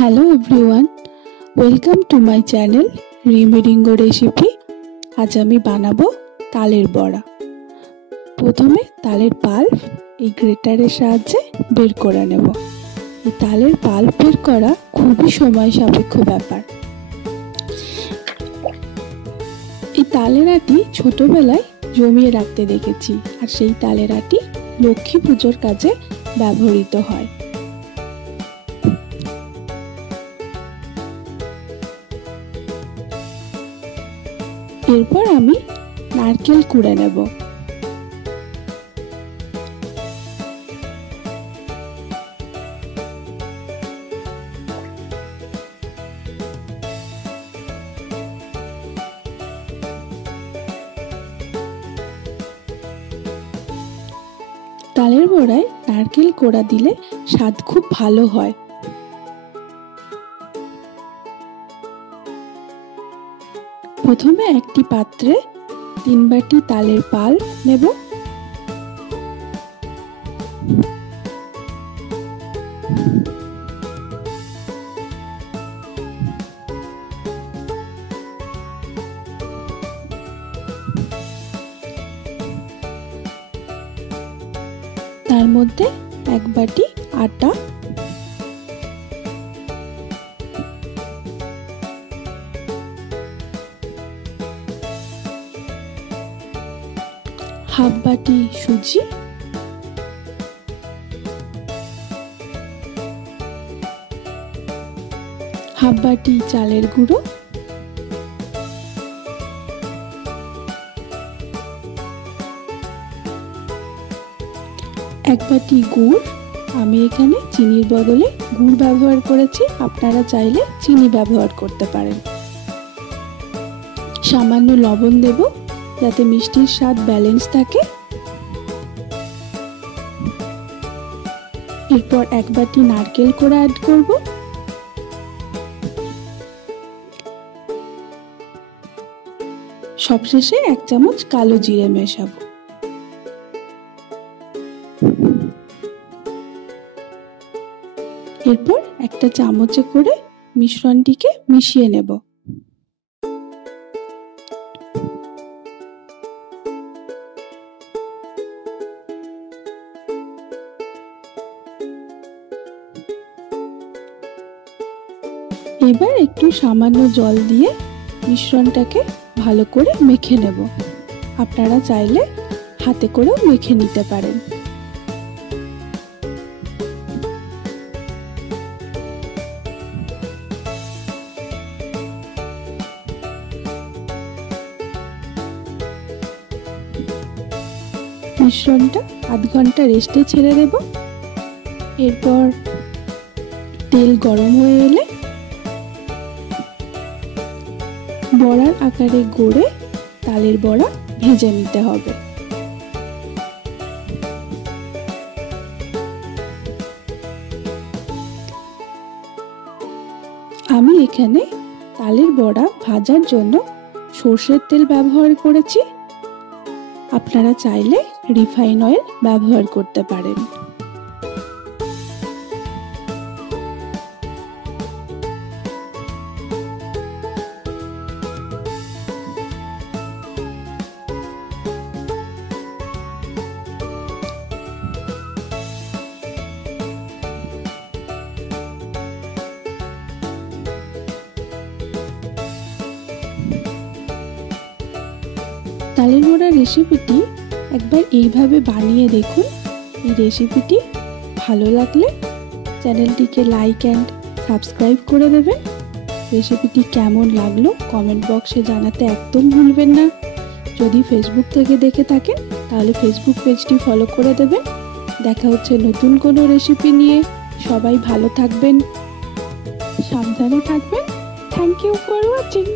Hello everyone, welcome to my channel Rimi Ringo recipe. আজ আমি বানাবো তালের বড়া। প্রথমে তালের পাল্প এই গ্রেটারের সাহায্যে বের করে নেব। এই তালের পাল্প বের করা খুবই সময় সাপেক্ষ ব্যাপার। এই তালের আটি ছোটবেলায় জমিয়ে রাখতে দেখেছি, আর সেই তালের আটি লক্ষ্মী পুজোর কাজে ব্যবহৃত হয়। এরপর আমি নারকেল কুড়ে নেব। তালের বড়ায় নারকেল কোড়া দিলে স্বাদ খুব ভালো হয়। প্রথমে একটি পাত্রে 3 বাটি তালের পাল্প নেব। তার মধ্যে 1 বাটি আটা, হাফ বাটি সুজি, হাফ বাটি চালের গুঁড়ো, 1 বাটি গুড়। আমি এখানে চিনির বদলে গুড় ব্যবহার করেছি, আপনারা চাইলে চিনি ব্যবহার করতে পারেন। সামান্য লবণ দেব যাতে মিষ্টির স্বাদ ব্যালেন্স থাকে। এরপর 1 বাটি নারকেল কোড়া অ্যাড করব। সবশেষে 1 চামচ কালো জিরে মেশাবো। এরপর একটা চামচে করে মিশ্রণটিকে মিশিয়ে নেব। এবার একটু সামান্য জল দিয়ে মিশ্রণটাকে ভালো করে মেখে নেব। আপনারা চাইলে হাতে করেও মেখে নিতে পারেন। মিশ্রণটা আধ ঘন্টা রেস্টে ছেড়ে দেব। এরপর তেল গরম হয়ে এলে বড়ার আকারে গড়ে তালের বড়া ভেজে নিতে হবে। আমি এখানে তালের বড়া ভাজার জন্য সরষের তেল ব্যবহার করেছি। আপনারা চাইলে রিফাইন অয়েল ব্যবহার করতে পারেন। তালের বড়া রেসিপিটি একবার এইভাবে বানিয়ে দেখুন। এই রেসিপিটি ভালো লাগলে চ্যানেলটিকে লাইক অ্যান্ড সাবস্ক্রাইব করে দেবেন। রেসিপিটি কেমন লাগলো কমেন্ট বক্সে জানাতে একদম ভুলবেন না। যদি ফেসবুক থেকে দেখে থাকেন তাহলে ফেসবুক পেজটি ফলো করে দেবেন। দেখা হচ্ছে নতুন কোনো রেসিপি নিয়ে। সবাই ভালো থাকবেন, সাবধানে থাকবেন। Thank you for watching.